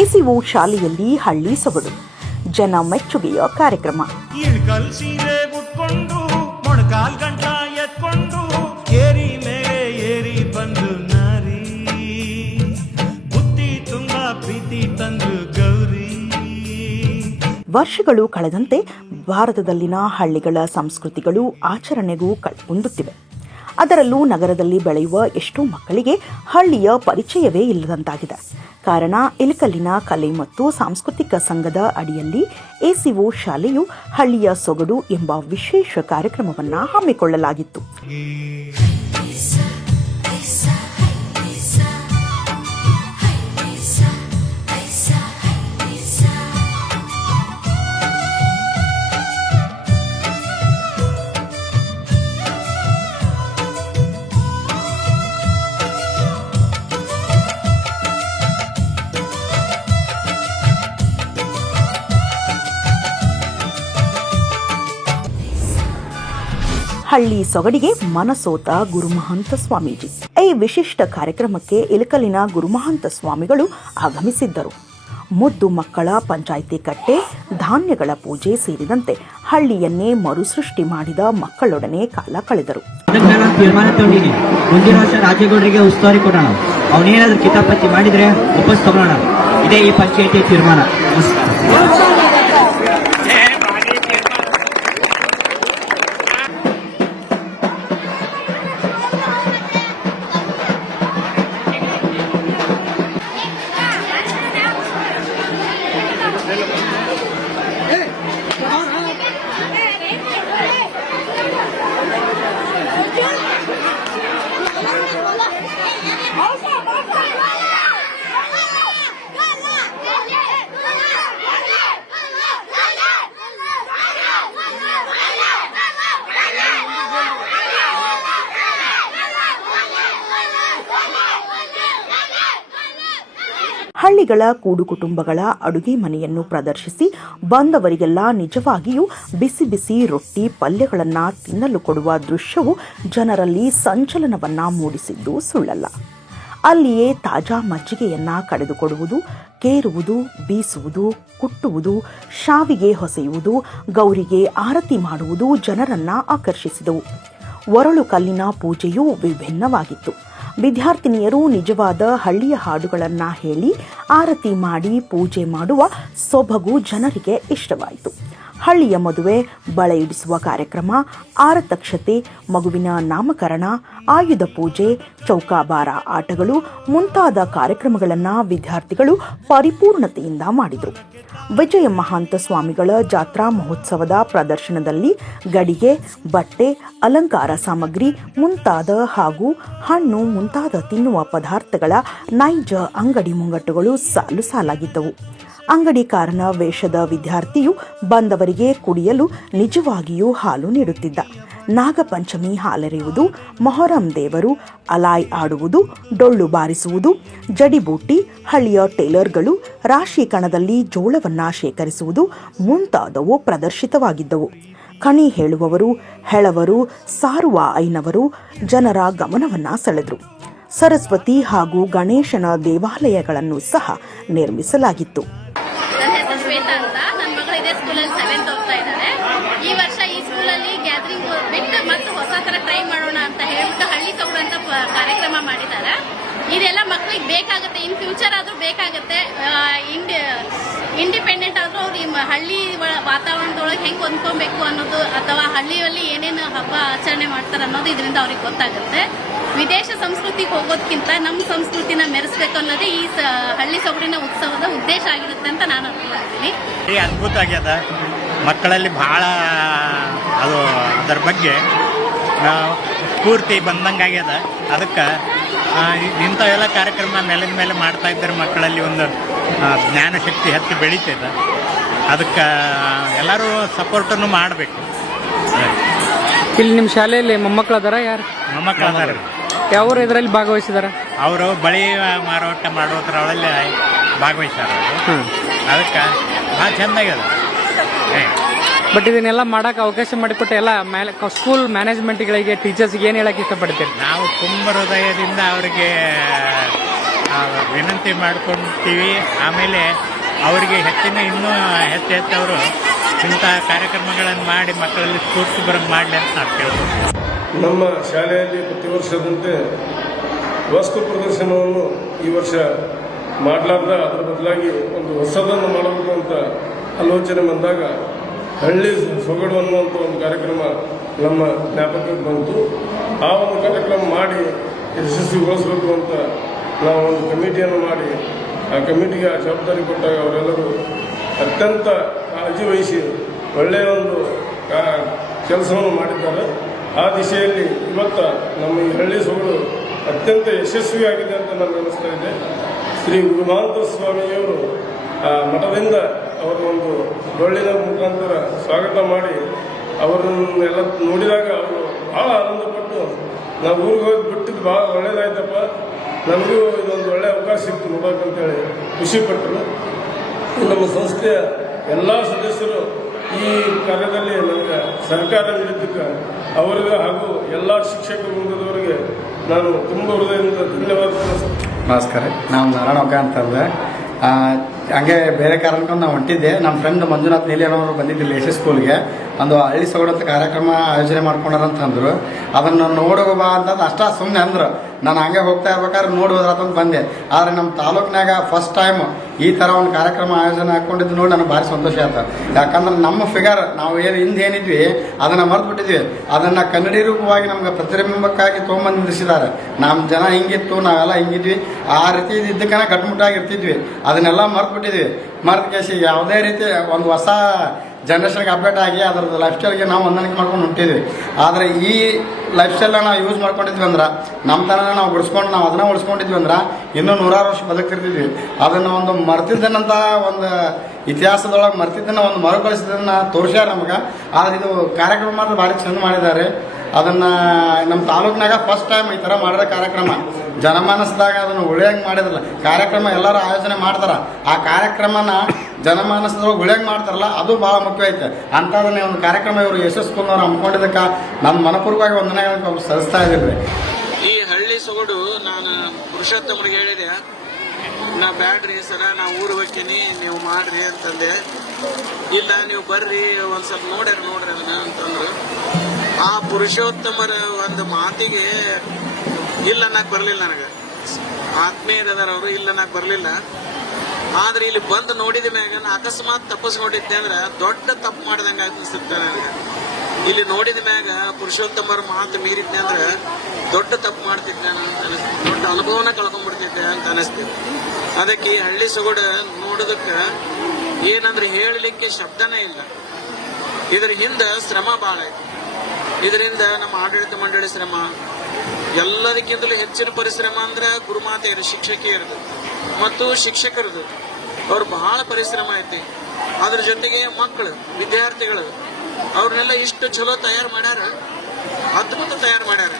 ಎಸಿಒ ಶಾಲೆಯಲ್ಲಿ ಹಳ್ಳಿ ಸೊಗಡು ಜನ ಮೆಚ್ಚುಗೆಯ ಕಾರ್ಯಕ್ರಮ. ವರ್ಷಗಳು ಕಳೆದಂತೆ ಭಾರತದಲ್ಲಿನ ಹಳ್ಳಿಗಳ ಸಂಸ್ಕೃತಿಗಳು ಆಚರಣೆಗೂ ಹೊಂದುತ್ತಿವೆ. ಅದರಲ್ಲೂ ನಗರದಲ್ಲಿ ಬೆಳೆಯುವ ಎಷ್ಟೋ ಮಕ್ಕಳಿಗೆ ಹಳ್ಳಿಯ ಪರಿಚಯವೇ ಇಲ್ಲದಂತಾಗಿದೆ. ಕಾರಣ ಇಳಕಲ್ಲಿನ ಕಲೆ ಮತ್ತು ಸಾಂಸ್ಕೃತಿಕ ಸಂಘದ ಅಡಿಯಲ್ಲಿ ಎಸಿಒ ಶಾಲೆಯು ಹಳ್ಳಿಯ ಸೊಗಡು ಎಂಬ ವಿಶೇಷ ಕಾರ್ಯಕ್ರಮವನ್ನು ಹಮ್ಮಿಕೊಳ್ಳಲಾಗಿತ್ತು. ಹಳ್ಳಿ ಸೊಗಡಿಗೆ ಮನಸೋತ ಗುರುಮಹಂತ ಸ್ವಾಮೀಜಿ. ಈ ವಿಶಿಷ್ಟ ಕಾರ್ಯಕ್ರಮಕ್ಕೆ ಇಳಕಲ್ಲಿನ ಗುರುಮಹಂತ ಸ್ವಾಮಿಗಳು ಆಗಮಿಸಿದ್ದರು. ಮುದ್ದು ಮಕ್ಕಳ ಪಂಚಾಯಿತಿ ಕಟ್ಟೆ, ಧಾನ್ಯಗಳ ಪೂಜೆ ಸೇರಿದಂತೆ ಹಳ್ಳಿಯನ್ನೇ ಮರುಸೃಷ್ಟಿ ಮಾಡಿದ ಮಕ್ಕಳೊಡನೆ ಕಾಲ ಕಳೆದರು. ತೀರ್ಮಾನ ತಗೊಂಡಿನಿ, ಮುಂದಿನ ವರ್ಷ ರಾಜೇಗೌಡರಿಗೆ ಉಸ್ತುವಾರಿ ಕೊಡೋಣ. ಅವನೇನಾದ್ರೂ ಕಿತಾಪತಿ ಮಾಡಿದ್ರೆ ವಾಪಸ್ ತಗೊಳ್ಳೋಣ. ಇದೇ ಈ ಪಂಚಾಯಿತಿ ತೀರ್ಮಾನ. ಹಳ್ಳಿಗಳ ಕೂಡು ಕುಟುಂಬಗಳ ಅಡುಗೆ ಮನೆಯನ್ನು ಪ್ರದರ್ಶಿಸಿ ಬಂದವರಿಗೆಲ್ಲ ನಿಜವಾಗಿಯೂ ಬಿಸಿ ಬಿಸಿ ರೊಟ್ಟಿ ಪಲ್ಯಗಳನ್ನು ತಿನ್ನಲು ಕೊಡುವ ದೃಶ್ಯವು ಜನರಲ್ಲಿ ಸಂಚಲನವನ್ನ ಮೂಡಿಸಿದ್ದು ಸುಳ್ಳಲ್ಲ. ಅಲ್ಲಿಯೇ ತಾಜಾ ಮಜ್ಜಿಗೆಯನ್ನ ಕಡೆದುಕೊಡುವುದು, ಕೇರುವುದು, ಬೀಸುವುದು, ಕುಟ್ಟುವುದು, ಶಾವಿಗೆ ಹೊಸೆಯುವುದು, ಗೌರಿಗೆ ಆರತಿ ಮಾಡುವುದು ಜನರನ್ನ ಆಕರ್ಷಿಸಿದವು. ಒರಳು ಕಲ್ಲಿನ ಪೂಜೆಯೂ ವಿಭಿನ್ನವಾಗಿತ್ತು. ವಿದ್ಯಾರ್ಥಿನಿಯರು ನಿಜವಾದ ಹಳ್ಳಿಯ ಹಾಡುಗಳನ್ನು ಹೇಳಿ ಆರತಿ ಮಾಡಿ ಪೂಜೆ ಮಾಡುವ ಸೊಬಗು ಜನರಿಗೆ ಇಷ್ಟವಾಯಿತು. ಹಳ್ಳಿಯ ಮದುವೆ, ಬಳೆ ಇಡಿಸುವ ಕಾರ್ಯಕ್ರಮ, ಆರತಕ್ಷತೆ, ಮಗುವಿನ ನಾಮಕರಣ, ಆಯುಧ ಪೂಜೆ, ಚೌಕಾಬಾರ ಆಟಗಳು ಮುಂತಾದ ಕಾರ್ಯಕ್ರಮಗಳನ್ನು ವಿದ್ಯಾರ್ಥಿಗಳು ಪರಿಪೂರ್ಣತೆಯಿಂದ ಮಾಡಿದರು. ವಿಜಯ ಮಹಾಂತ ಸ್ವಾಮಿಗಳ ಜಾತ್ರಾ ಮಹೋತ್ಸವದ ಪ್ರದರ್ಶನದಲ್ಲಿ ಗಡಿಗೆ, ಬಟ್ಟೆ, ಅಲಂಕಾರ ಸಾಮಗ್ರಿ ಮುಂತಾದ ಹಾಗೂ ಹಣ್ಣು ಮುಂತಾದ ತಿನ್ನುವ ಪದಾರ್ಥಗಳ ನೈಜ ಅಂಗಡಿ ಮುಂಗಟ್ಟುಗಳು ಸಾಲು ಸಾಲಾಗಿದ್ದವು. ಅಂಗಡಿಕಾರನ ವೇಷದ ವಿದ್ಯಾರ್ಥಿಯು ಬಂದವರಿಗೆ ಕುಡಿಯಲು ನಿಜವಾಗಿಯೂ ಹಾಲು ನೀಡುತ್ತಿದ್ದ. ನಾಗಪಂಚಮಿ ಹಾಲೆರೆಯುವುದು, ಮೊಹರಂ ದೇವರು, ಅಲಾಯ್ ಆಡುವುದು, ಡೊಳ್ಳು ಬಾರಿಸುವುದು, ಜಡಿಬೂಟಿ, ಹಳ್ಳಿಯ ಟೇಲರ್ಗಳು ರಾಶಿ ಕಣದಲ್ಲಿ ಜೋಳವನ್ನ ಶೇಖರಿಸುವುದು ಮುಂತಾದವು ಪ್ರದರ್ಶಿತವಾಗಿದ್ದವು. ಕಣಿ ಹೇಳುವವರು, ಹೆಳವರು, ಸಾರುವ ಐನವರು ಜನರ ಗಮನವನ್ನ ಸೆಳೆದರು. ಸರಸ್ವತಿ ಹಾಗೂ ಗಣೇಶನ ದೇವಾಲಯಗಳನ್ನು ಸಹ ನಿರ್ಮಿಸಲಾಗಿತ್ತು. ನನ್ನ ಮಗಳು ಇದೇ ಸ್ಕೂಲಲ್ಲಿ 7th ಓದ್ತಾ ಇದ್ದಾರೆ. ಈ ವರ್ಷ ಈ ಸ್ಕೂಲಲ್ಲಿ ಗ್ಯಾದರಿಂಗ್ ಬಿಟ್ಟು ಮತ್ತು ಹೊಸ ಥರ ಟ್ರೈ ಮಾಡೋಣ ಅಂತ ಹೇಳ್ಬಿಟ್ಟು ಹಳ್ಳಿ ಸೊಗಡು ಅಂತ ಕಾರ್ಯಕ್ರಮ ಮಾಡಿದ್ದಾರೆ. ಇದೆಲ್ಲ ಮಕ್ಕಳಿಗೆ ಬೇಕಾಗುತ್ತೆ, ಇನ್ ಫ್ಯೂಚರ್ ಆದರೂ ಬೇಕಾಗುತ್ತೆ. ಇಂಡಿಪೆಂಡೆಂಟ್ ಆದರೂ ಅವ್ರು ಈ ಹಳ್ಳಿ ವಾತಾವರಣದೊಳಗೆ ಹೆಂಗೆ ಹೊಂದ್ಕೊಬೇಕು ಅನ್ನೋದು, ಅಥವಾ ಹಳ್ಳಿಯಲ್ಲಿ ಏನೇನು ಹಬ್ಬ ಆಚರಣೆ ಮಾಡ್ತಾರೆ ಅನ್ನೋದು ಇದರಿಂದ ಅವ್ರಿಗೆ ಗೊತ್ತಾಗುತ್ತೆ. ವಿದೇಶ ಸಂಸ್ಕೃತಿಗೆ ಹೋಗೋದಕ್ಕಿಂತ ನಮ್ಮ ಸಂಸ್ಕೃತಿನ ಮೆರೆಸ್ಬೇಕು ಅನ್ನೋದೇ ಈ ಹಳ್ಳಿ ಸೊಗಡಿನ ಉತ್ಸವದ ಉದ್ದೇಶ ಆಗಿರುತ್ತೆ ಅಂತ ನಾನು ಅನ್ಕೊಂಡಿದ್ದೀನಿ. ಅದ್ಭುತ ಆಗ್ಯದ. ಮಕ್ಕಳಲ್ಲಿ ಭಾಳ ಅದು ಅದರ ಬಗ್ಗೆ ಸ್ಫೂರ್ತಿ ಬಂದಂಗಾಗ್ಯದ. ಅದಕ್ಕೆ ಇಂಥವೆಲ್ಲ ಕಾರ್ಯಕ್ರಮ ಮೇಲಿನ ಮೇಲೆ ಮಾಡ್ತಾ ಇದ್ದಾರೆ. ಮಕ್ಕಳಲ್ಲಿ ಒಂದು ಜ್ಞಾನ ಶಕ್ತಿ ಹೆಚ್ಚು ಬೆಳೀತದೆ. ಅದಕ್ಕೆ ಎಲ್ಲರೂ ಸಪೋರ್ಟನ್ನು ಮಾಡಬೇಕು. ಇಲ್ಲಿ ನಿಮ್ಮ ಶಾಲೆಯಲ್ಲಿ ಮೊಮ್ಮಕ್ಕಳು ಅದಾರ? ಯಾರು ಮೊಮ್ಮಕ್ಕಳು ಅದಾರ? ಯಾವ ಇದರಲ್ಲಿ ಭಾಗವಹಿಸಿದಾರ? ಅವರು ಬಳಿ ಮಾರಾಟ ಮಾಡೋದ್ರೊಳಗೆ ಭಾಗವಹಿಸ್ತಾರ. ಅದಕ್ಕೆ ಭಾಳ ಚೆಂದಾಗ್ಯದ. ಬಟ್ ಇದನ್ನೆಲ್ಲ ಮಾಡಕ್ಕೆ ಅವಕಾಶ ಮಾಡಿಕೊಟ್ಟು ಎಲ್ಲ ಸ್ಕೂಲ್ ಮ್ಯಾನೇಜ್ಮೆಂಟ್ಗಳಿಗೆ, ಟೀಚರ್ಸ್ಗೆ ಏನು ಹೇಳಕ್ಕೆ ಇಷ್ಟಪಡ್ತೀರಿ? ನಾವು ತುಂಬ ಹೃದಯದಿಂದ ಅವರಿಗೆ ವಿನಂತಿ ಮಾಡ್ಕೊಳ್ತೀವಿ. ಆಮೇಲೆ ಅವರಿಗೆ ಇನ್ನೂ ಹೆಚ್ಚು ಅವರು ಇಂಥ ಕಾರ್ಯಕ್ರಮಗಳನ್ನು ಮಾಡಿ ಮಕ್ಕಳಲ್ಲಿ ಸ್ಫೂರ್ತಿ ಬರಂಗೆ ಮಾಡಲಿ ಅಂತ ನಾವು ಕೇಳ್ಬೋದು. ನಮ್ಮ ಶಾಲೆಯಲ್ಲಿ ಪ್ರತಿ ವರ್ಷದಂತೆ ವಸ್ತು ಪ್ರದರ್ಶನವನ್ನು ಈ ವರ್ಷ ಮಾಡಲಾರ್ದ ಅದರ ಬದಲಾಗಿ ಒಂದು ಹೊಸದನ್ನು ಮಾಡಬೇಕು ಅಂತ ಆಲೋಚನೆ ಬಂದಾಗ ಹಳ್ಳಿ ಸೊಗಡು ಅನ್ನುವಂಥ ಒಂದು ಕಾರ್ಯಕ್ರಮ ನಮ್ಮ ಜ್ಞಾಪಕಕ್ಕೆ ಬಂತು. ಆ ಒಂದು ಕಾರ್ಯಕ್ರಮ ಮಾಡಿ ಯಶಸ್ವಿಗೊಳಿಸಬೇಕು ಅಂತ ನಾವು ಒಂದು ಕಮಿಟಿಯನ್ನು ಮಾಡಿ ಆ ಕಮಿಟಿಗೆ ಆ ಜವಾಬ್ದಾರಿ ಕೊಟ್ಟಾಗ ಅವರೆಲ್ಲರೂ ಅತ್ಯಂತ ಕಾಳಜಿ ವಹಿಸಿ ಒಳ್ಳೆಯ ಒಂದು ಕೆಲಸವನ್ನು ಮಾಡಿದ್ದಾರೆ. ಆ ದಿಶೆಯಲ್ಲಿ ಇವತ್ತು ನಮ್ಮ ಈ ಹಳ್ಳಿ ಸೊಗಡು ಅತ್ಯಂತ ಯಶಸ್ವಿಯಾಗಿದೆ ಅಂತ ನನಗೆ ಅನಿಸ್ತಾ ಇದೆ. ಶ್ರೀ ಗುರುಮಹಾಂತ ಸ್ವಾಮಿಯವರು ಮಠದಿಂದ ಅವರ ಒಂದು ಡೊಳ್ಳಿನ ಮುಖಾಂತರ ಸ್ವಾಗತ ಮಾಡಿ ಅವರನ್ನೆಲ್ಲ ನೋಡಿದಾಗ ಅವರು ಭಾಳ ಆನಂದಪಟ್ಟು ನಾವು ಊರಿಗೆ ಹೋಗಿ ಬಿಟ್ಟಿದ್ದು ಭಾಳ ಒಳ್ಳೆಯದಾಯ್ತಪ್ಪ, ನನಗೂ ಇದೊಂದು ಒಳ್ಳೆಯ ಅವಕಾಶ ಸಿಕ್ತು ನೋಡೋಕ್ಕಂತೇಳಿ ಖುಷಿಪಟ್ಟರು. ನಮ್ಮ ಸಂಸ್ಥೆಯ ಎಲ್ಲ ಸದಸ್ಯರು ಈ ಕಾರ್ಯದಲ್ಲಿ ನನಗೆ ಸಹಕಾರ ನೀಡಿದ್ದಕ್ಕೆ ಅವರಿಗೆ ಹಾಗೂ ಎಲ್ಲ ಶಿಕ್ಷಕ ವೃಂದದವರಿಗೆ ನಾನು ತುಂಬ ಹೃದಯದಿಂದ ಧನ್ಯವಾದ. ನಮಸ್ಕಾರ, ನಾವು ನಾರಾಯಣಕ್ಕ ಅಂತಂದ್ರೆ ಹಂಗೆ ಬೇರೆ ಕಾರಣಕ್ಕೆ ನಾವು ಹೊಂಟಿದ್ದೆ. ನಮ್ಮ ಫ್ರೆಂಡ್ ಮಂಜುನಾಥ್ ನೀಲಿಯನವರು ಬಂದಿದ್ದಿಲ್ಲ ಯಶಸ್ ಸ್ಕೂಲ್ಗೆ. ಒಂದು ಹಳ್ಳಿ ಸೊಗಡಂತ ಕಾರ್ಯಕ್ರಮ ಆಯೋಜನೆ ಮಾಡ್ಕೊಂಡಾರಂತಂದ್ರು. ಅದನ್ನು ನೋಡುವ ಬಾ ಅಂತಂದು ಅಷ್ಟ ಸುಮ್ಮನೆ ಅಂದರು. ನಾನು ಹಂಗೆ ಹೋಗ್ತಾ ಇರ್ಬೇಕಾದ್ರೆ ನೋಡಿ ಹೋದ್ರಂತ ಬಂದೆ. ಆದರೆ ನಮ್ಮ ತಾಲೂಕಿನಾಗ ಫಸ್ಟ್ ಟೈಮ್ ಈ ಥರ ಒಂದು ಕಾರ್ಯಕ್ರಮ ಆಯೋಜನೆ ಹಾಕ್ಕೊಂಡಿದ್ದು ನೋಡಿ ನನಗೆ ಭಾರಿ ಸಂತೋಷ ಆಯ್ತು. ಯಾಕಂದ್ರೆ ನಮ್ಮ ಫಿಗರ್ ನಾವು ಹಿಂದೆ ಏನಿದ್ವಿ ಅದನ್ನು ಮರೆತು ಬಿಟ್ಟಿದ್ವಿ. ಅದನ್ನು ಕನ್ನಡಿ ರೂಪವಾಗಿ ನಮ್ಗೆ ಪ್ರತಿಬಿಂಬಕ್ಕಾಗಿ ತೊಗೊಂಬಂದು ನಿಲ್ಲಿಸಿದ್ದಾರೆ. ನಮ್ಮ ಜನ ಹಿಂಗಿತ್ತು, ನಾವೆಲ್ಲ ಹಿಂಗಿದ್ವಿ, ಆ ರೀತಿ ಇದ್ದಕ್ಕನ ಗಟ್ಟುಮುಟ್ಟಾಗಿ ಇರ್ತಿದ್ವಿ. ಅದನ್ನೆಲ್ಲ ಮರೆತು ಬಿಟ್ಟಿದ್ವಿ. ಮರೆತು ಕೇಸಿ ಯಾವುದೇ ರೀತಿ ಒಂದು ಹೊಸ ಜನ್ರೇಷನ್ಗೆ ಅಪ್ಡೇಟ್ ಆಗಿ ಅದರದ್ದು ಲೈಫ್ ಸ್ಟೈಲ್ಗೆ ನಾವು ಹೊಂದಾಣಿಕೆ ಮಾಡ್ಕೊಂಡು ಹೊಂಟಿದ್ವಿ. ಆದರೆ ಈ ಲೈಫ್ ಸ್ಟೈಲ್ನ ನಾವು ಯೂಸ್ ಮಾಡ್ಕೊಂಡಿದ್ವಿ ಅಂದ್ರೆ, ನಮ್ಮ ತನಕ ನಾವು ಉಳಿಸ್ಕೊಂಡು ನಾವು ಅದನ್ನ ಉಳಿಸ್ಕೊಂಡಿದ್ವಿ ಅಂದ್ರೆ ಇನ್ನೂ 100 ವರ್ಷ ಬದುಕ್ತಿರ್ತಿದ್ವಿ. ಅದನ್ನು ಒಂದು ಮರ್ತಿದ್ದನಂತ ಒಂದು ಇತಿಹಾಸದೊಳಗೆ ಮರ್ತಿದ್ದನ್ನು ಒಂದು ಮರುಕಳಿಸಿದ್ದನ್ನು ತೋರಿಸ್ಯಾರ ನಮಗೆ. ಆದರೆ ಇದು ಕಾರ್ಯಕ್ರಮ ಮಾತ್ರ ಭಾರಿ ಚಂದ ಮಾಡಿದ್ದಾರೆ. ಅದನ್ನು ನಮ್ಮ ತಾಲೂಕಿನಾಗ ಫಸ್ಟ್ ಟೈಮ್ ಈ ಥರ ಮಾಡಿರೋ ಕಾರ್ಯಕ್ರಮ ಜನಮಾನಸದಾಗ ಅದನ್ನು ಉಳಿಯಂಗೆ ಮಾಡಿದ್ರಲ್ಲ. ಕಾರ್ಯಕ್ರಮ ಎಲ್ಲರೂ ಆಯೋಜನೆ ಮಾಡ್ತಾರೆ, ಆ ಕಾರ್ಯಕ್ರಮನ ಜನಮಾನಸದೊಳಗೆ ಉಳಿಯಂಗೆ ಮಾಡ್ತಾರಲ್ಲ, ಅದು ಭಾಳ ಮುಖ್ಯ ಐತೆ. ಅಂಥದನ್ನೇ ಒಂದು ಕಾರ್ಯಕ್ರಮ ಇವರು ಯಶಸ್ವಿನವ್ರು ಹಮ್ಮಿಕೊಂಡಿದ್ದಕ್ಕೆ ನನ್ನ ಮನಪೂರ್ವಕವಾಗಿ ವಂದನೆಗಳನ್ನು ಸಲ್ಲಿಸ್ತಾ ಇದ್ದೀವಿ. ಈ ಹಳ್ಳಿ ಸೊಗಡು ನಾನು ಪುರುಷೋತ್ತಮರಿಗೆ ಹೇಳಿದೆ, ನಾ ಬ್ಯಾಡ್ರಿ ಸರ ನಾ ಊರು ಹೋಗ್ತೀನಿ, ನೀವು ಮಾಡ್ರಿ ಅಂತಂದೆ. ಇಲ್ಲ ನೀವು ಬರ್ರಿ ಒಂದು ಸ್ವಲ್ಪ ನೋಡ್ರಿ ಅದನ್ನ ಅಂತಂದ್ರು. ಆ ಪುರುಷೋತ್ತಮರ ಒಂದು ಮಾತಿಗೆ ಇಲ್ಲ ಅನ್ನಕ್ ಬರಲಿಲ್ಲ. ನನಗೆ ಆತ್ಮೀಯರದಾರ ಅವರು ಇಲ್ಲ ಅನ್ನಕ್ ಬರಲಿಲ್ಲ. ಆದ್ರೆ ಇಲ್ಲಿ ಬಂದು ನೋಡಿದ ಮ್ಯಾಗ ನಾ ಅಕಸ್ಮಾತ್ ತಪ್ಪಿಸ್ಕೊಂಡಿದ್ದೆ ಅಂದ್ರೆ ದೊಡ್ಡ ತಪ್ಪು ಮಾಡಿದಂಗೆ ಅನಿಸುತ್ತೆ ನನಗೆ. ಇಲ್ಲಿ ನೋಡಿದ ಮ್ಯಾಗ ಪುರುಷೋತ್ತಮರ ಮಾತು ಮೀರಿದ್ದೆ ಅಂದ್ರೆ ದೊಡ್ಡ ತಪ್ಪು ಮಾಡ್ತಿದ್ದೆ ಅಂತ ಅನಿಸ್ತಿದ್ದೆ, ದೊಡ್ಡ ಅನುಭವನ ಕಳ್ಕೊಂಡ್ಬಿಡ್ತಿದ್ದೆ ಅಂತ ಅನಿಸ್ತಿದ್ದೆ. ಅದಕ್ಕೆ ಈ ಹಳ್ಳಿ ಸೊಗಡು ನೋಡೋದಕ್ಕೆ ಏನಂದ್ರೆ ಹೇಳಲಿಕ್ಕೆ ಶಬ್ದನೇ ಇಲ್ಲ. ಇದರ ಹಿಂದೆ ಶ್ರಮ ಭಾಳ ಐತಿ. ಇದರಿಂದ ನಮ್ಮ ಆಡಳಿತ ಮಂಡಳಿ ಶ್ರಮ, ಎಲ್ಲದಕ್ಕಿಂತಲೂ ಹೆಚ್ಚಿನ ಪರಿಶ್ರಮ ಅಂದ್ರೆ ಗುರುಮಾತೆಯರು, ಶಿಕ್ಷಕಿಯರದು ಮತ್ತು ಶಿಕ್ಷಕರದು. ಅವ್ರು ಬಹಳ ಪರಿಶ್ರಮ ಐತಿ. ಅದ್ರ ಜೊತೆಗೆ ಮಕ್ಕಳು, ವಿದ್ಯಾರ್ಥಿಗಳು ಅವ್ರನ್ನೆಲ್ಲ ಇಷ್ಟು ಚಲೋ ತಯಾರು ಮಾಡ್ಯಾರ, ಅದ್ಭುತ ತಯಾರು ಮಾಡ್ಯಾರ.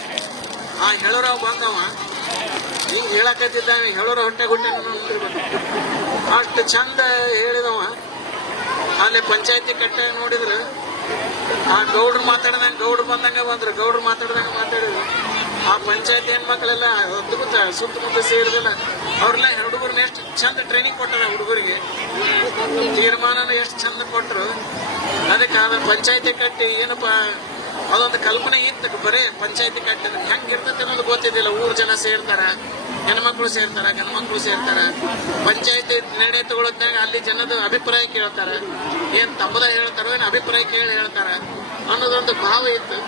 ಆ ಹೇಳೋರ ಬಂದವ ಹಿಂಗ್ ಹೇಳಕತ್ತಿದ್ದ, ಹೇಳೋರ ಹೊಟ್ಟೆ ಅಷ್ಟು ಚಂದ ಹೇಳಿದವ. ಅಲ್ಲಿ ಪಂಚಾಯತಿ ಕಟ್ಟೆ ನೋಡಿದ್ರು, ಆ ಗೌಡ್ರು ಮಾತಾಡ್ದಂಗೆ ಗೌಡ್ರು ಬಂದಂಗೆ ಬಂದ್ರು, ಗೌಡ್ರು ಮಾತಾಡ್ದಂಗೆ ಮಾತಾಡಿದ್ರು. ಆ ಪಂಚಾಯತಿ ಹೆಣ್ಮಕ್ಳೆಲ್ಲ ಅದ್ಭುತ ಸುತ್ತಮುತ್ತ ಸೇರಿದಿಲ್ಲ. ಅವ್ರೆಲ್ಲ ಹುಡುಗರನ್ನ ಎಷ್ಟು ಚಂದ ಟ್ರೈನಿಂಗ್ ಕೊಟ್ಟಾರ, ಹುಡುಗರಿಗೆ ತೀರ್ಮಾನನ ಎಷ್ಟು ಚಂದ ಕೊಟ್ರು. ಅದಕ್ಕೆ ಅದ ಪಂಚಾಯತಿ ಕಟ್ಟಿ ಏನಪ್ಪ ಅದೊಂದು ಕಲ್ಪನೆ ಇತ್ತು, ಬರೀ ಪಂಚಾಯತಿ ಕಟ್ಟಿದ್ರೆ ಹೆಂಗಿರ್ತೈತೆ ಅನ್ನೋದು ಗೊತ್ತಿದ್ದಿಲ್ಲ. ಊರ್ ಜನ ಸೇರ್ತಾರ, ಹೆಣ್ಮಕ್ಳು ಸೇರ್ತಾರ, ಗಂಡ್ಮಕ್ಳು ಸೇರ್ತಾರ. ಪಂಚಾಯತಿ ನಿರ್ಣಯ ತಗೊಳಕ್ನಾಗ ಅಲ್ಲಿ ಜನದ ಅಭಿಪ್ರಾಯ ಕೇಳ್ತಾರ, ಏನ್ ತಮ್ಮದ ಹೇಳ್ತಾರೋ ಏನ್ ಅಭಿಪ್ರಾಯ ಕೇಳಿ ಹೇಳ್ತಾರ ಅನ್ನೋದೊಂದು ಭಾವ ಇತ್ತು.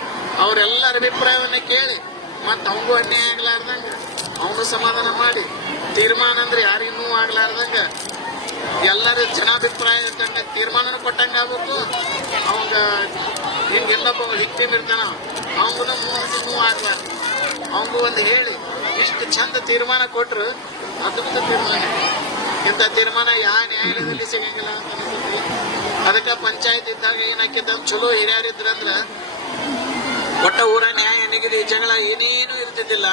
ಅವರೆಲ್ಲರ ಅಭಿಪ್ರಾಯವನ್ನ ಕೇಳಿ ಮತ್ತ ಅವಂಗೂ ಅನ್ಯಾಯ ಆಗ್ಲಾರ್ದಂಗ ಅವನು ಸಮಾಧಾನ ಮಾಡಿ ತೀರ್ಮಾನ ಅಂದ್ರೆ ಯಾರಿಗೂ ಆಗ್ಲಾರ್ದಂಗ ಎಲ್ಲರ ಜನಾಭಿಪ್ರಾಯ ಇರ್ತಂಗ ತೀರ್ಮಾನ ಕೊಟ್ಟಂಗ ಆಗ್ಬೇಕು. ಅವಂಗ ಹಿಂಗ ಇನ್ನೊಬ್ಬ ಹಿಟ್ಟಿನ ಇರ್ತಾನ, ಅವಂಗೂ ನೋವು ಆಗ್ಲಾರ್ದು ಅವಂಗೂ ಒಂದು ಹೇಳಿ ಇಷ್ಟು ಚಂದ ತೀರ್ಮಾನ ಕೊಟ್ರು. ಅದ್ಭುತ ತೀರ್ಮಾನ. ಇಂಥ ತೀರ್ಮಾನ ಯಾವ ನ್ಯಾಯಾಲಯದಲ್ಲಿ ಸಿಗಂಗಿಲ್ಲ ಅಂತ ಅನಿಸುತ್ತೆ. ಅದಕ್ಕೆ ಪಂಚಾಯತ್ ಇದ್ದಾಗ ಏನಾಕಿದ್ದ ಚಲೋ ಹಿರಿಯರಿದ್ರಂದ್ರ ಒಟ್ಟ ಊರ ನ್ಯಾಯ ನಿಗದಿ ಜಗಳ ಏನೇನು ಇರ್ತಿದ್ದಿಲ್ಲ.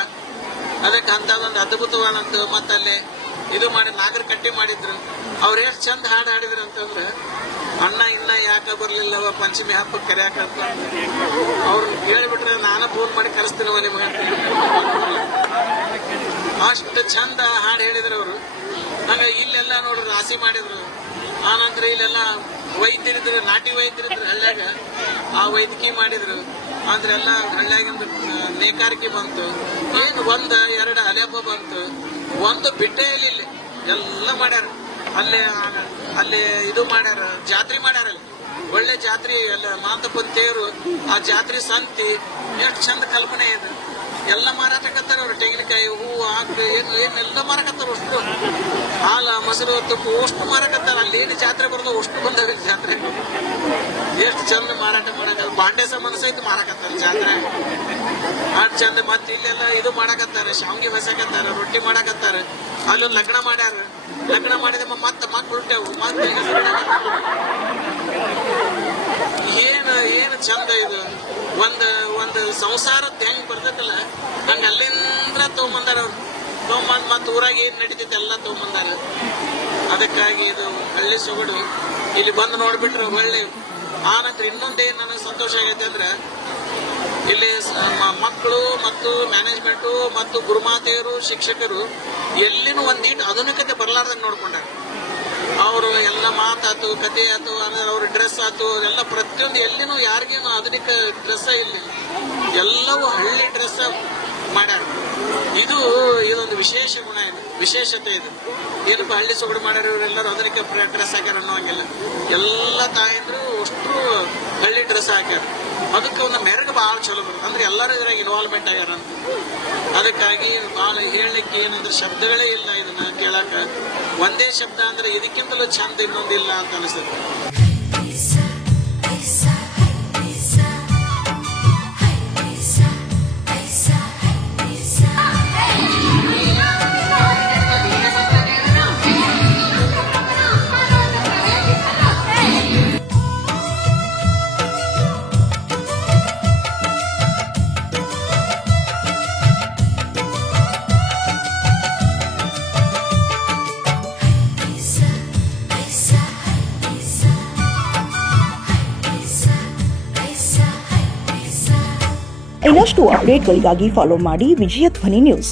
ಅದಕ್ಕೆ ಅಂತದೊಂದು ಅದ್ಭುತವಾದಂತ ಮತ್ತಲ್ಲಿ ಇದು ಮಾಡಿ ನಾಗರ ಕಟ್ಟಿ ಮಾಡಿದ್ರು. ಅವ್ರು ಎಷ್ಟು ಚಂದ ಹಾಡು ಹಾಡಿದ್ರು ಅಂತಂದ್ರೆ, ಅಣ್ಣ ಇನ್ನ ಯಾಕ ಬರ್ಲಿಲ್ಲವ ಪಂಚಮಿ ಹಬ್ಬಕ್ಕೆ ಕರೆಯಾಕ ಅವ್ರನ್ನ ಕೇಳಿಬಿಟ್ರೆ ನಾನು ಫೋನ್ ಮಾಡಿ ಕಳಿಸ್ತೀನವ ನಿಮಗೆ. ಅಷ್ಟು ಚಂದ ಹಾಡು ಹೇಳಿದ್ರು ಅವರು. ನಂಗೆ ಇಲ್ಲೆಲ್ಲ ನೋಡ್ರಿ ರಾಸಿ ಮಾಡಿದ್ರು. ಆನಂತರ ಇಲ್ಲೆಲ್ಲ ವೈದ್ಯರಿದ್ರು, ನಾಟಿ ವೈದ್ಯರಿದ್ರು ಹಳ್ಳ್ಯಾಗ, ಆ ವೈದ್ಯಕೀಯ ಮಾಡಿದ್ರು. ಅಂದ್ರೆ ಎಲ್ಲ ಹಳ್ಳ್ಯಾಗಿಂದ ನೇಕಾರಿಕೆ ಬಂತು. ಏನು 1 2 ಅಲೆಬ್ಬ ಬಂತು, ಒಂದು ಬಿಟ್ಟೇ ಇಲ್ಲಿ ಎಲ್ಲ ಮಾಡ್ಯಾರ. ಅಲ್ಲೇ ಇದು ಮಾಡ್ಯಾರ, ಜಾತ್ರೆ ಮಾಡ್ಯಾರ. ಅಲ್ಲಿ ಒಳ್ಳೆ ಜಾತ್ರೆ, ಎಲ್ಲ ಮಾತಪ್ಪನ ತೇರು, ಆ ಜಾತ್ರೆ ಸಂತಿ ಎಷ್ಟು ಚಂದ ಕಲ್ಪನೆ ಇದೆ. ಎಲ್ಲ ಮಾರಾಟಕತ್ತಾರ ಅವ್ರು. ತೆಂಗಿನಕಾಯಿ, ಹೂವು, ಆಕಳು, ಏನೆಲ್ಲ ಮಾರಕತ್ತಾರ. ಅಷ್ಟು ಹಾಲ, ಮೊಸರು, ತುಪ್ಪ ಅಷ್ಟು ಮಾರಕತ್ತಾರ. ಅಲ್ಲಿ ಏನು ಜಾತ್ರೆ ಬರೋದು ಅಷ್ಟು ಬಂದವ ಜಾತ್ರೆ. ಎಷ್ಟು ಚಂದ ಮಾರಾಟ ಮಾಡಕ, ಬಾಂಡೆ ಸಾಮಾನು ಸಹಿತ ಮಾರಕತ್ತಾರ ಜಾತ್ರೆ. ಅಷ್ಟು ಚಂದ. ಮತ್ತೆ ಇಲ್ಲೆಲ್ಲ ಇದು ಮಾಡಕತ್ತಾರ, ಶಾವಿಗೆ ಬಸಕತ್ತಾರ, ರೊಟ್ಟಿ ಮಾಡಕತ್ತಾರ. ಅಲ್ಲೊಂದು ಲಗ್ನ ಮಾಡ್ಯಾರ. ಲಗ್ನ ಮಾಡಿದ ಮತ್ತೆ ಹುಟ್ಟೆವು. ಮತ್ತೆ ಏನು ಚಂದ ಇದು. ಒಂದು ಸಂಸಾರದ ಹೆಂಗ್ ಬರ್ತೈತಲ್ಲ ಹಂಗ ಅಲ್ಲಿಂದ ತಗೊಂಬಂದಾರ ಅವ್ರು. ತಗೊಂಬಂದ್ ಮತ್ತೆ ಊರಾಗ ಏನ್ ನಡೀತೈತೆ ಎಲ್ಲ ತಗೊಂಬಂದಾರ. ಅದಕ್ಕಾಗಿ ಇದು ಹಳ್ಳಿ ಸೊಗಡು. ಇಲ್ಲಿ ಬಂದು ನೋಡ್ಬಿಟ್ರೆ ಒಳ್ಳೆ. ಆನಂತರ ಇನ್ನೊಂದೇನು ನನಗೆ ಸಂತೋಷ ಆಗೈತೆ ಅಂದ್ರೆ, ಇಲ್ಲಿ ಮಕ್ಕಳು ಮತ್ತು ಮ್ಯಾನೇಜ್ಮೆಂಟು ಮತ್ತು ಗುರುಮಾತೆಯರು, ಶಿಕ್ಷಕರು ಎಲ್ಲಿನೂ ಒಂದೀಟು ಆಧುನಿಕತೆ ಬರಲಾರ್ದಂಗೆ ನೋಡ್ಕೊಂಡಾರ. ಅವರು ಎಲ್ಲ ಮಾತಾತು, ಕತೆ ಆತು, ಅಂದ್ರೆ ಅವ್ರ ಡ್ರೆಸ್ ಆತು, ಎಲ್ಲ ಪ್ರತಿಯೊಂದು ಎಲ್ಲಿನೂ ಯಾರಿಗೇನು ಆಧುನಿಕ ಡ್ರೆಸ್ ಇಲ್ಲ. ಎಲ್ಲವೂ ಹಳ್ಳಿ ಡ್ರೆಸ್ ಮಾಡ್ಯಾರ. ಇದೊಂದು ವಿಶೇಷ ಗುಣ ಇದೆ, ವಿಶೇಷತೆ ಇದೆ. ಏನಪ್ಪ ಹಳ್ಳಿ ಸೊಗಡು ಮಾಡ್ಯಾರ ಇವರೆಲ್ಲರೂ ಆಧುನಿಕ ಡ್ರೆಸ್ ಹಾಕ್ಯಾರ ಅನ್ನೋಂಗಿಲ್ಲ. ಎಲ್ಲ ತಾಯಂದ್ರು ಅಷ್ಟು ಹಳ್ಳಿ ಡ್ರೆಸ್ ಹಾಕ್ಯಾರ. ಅದಕ್ಕೆ ಒಂದು ಮೆರಗು ಭಾಳ ಚಲೋ ಬರುತ್ತೆ. ಅಂದ್ರೆ ಎಲ್ಲರೂ ಇದ್ರಾಗ ಇನ್ವಾಲ್ವ್ಮೆಂಟ್ ಆಗ್ಯಾರ ಅಂತ. ಅದಕ್ಕಾಗಿ ಭಾಳ ಹೇಳಲಿಕ್ಕೆ ಏನಂದ್ರೆ ಶಬ್ದಗಳೇ ಇಲ್ಲ. ಇದನ್ನ ಕೇಳಾಕ ಒಂದೇ ಶಬ್ದ ಅಂದ್ರೆ ಇದಕ್ಕಿಂತಲೂ ಚಂದ ಇನ್ನೊಂದಿಲ್ಲ ಅಂತ ಅನಿಸುತ್ತೆ. ಇನ್ನಷ್ಟು ಅಪ್ಡೇಟ್ಗಳಿಗಾಗಿ ಫಾಲೋ ಮಾಡಿ ವಿಜಯ ಧ್ವನಿ ನ್ಯೂಸ್.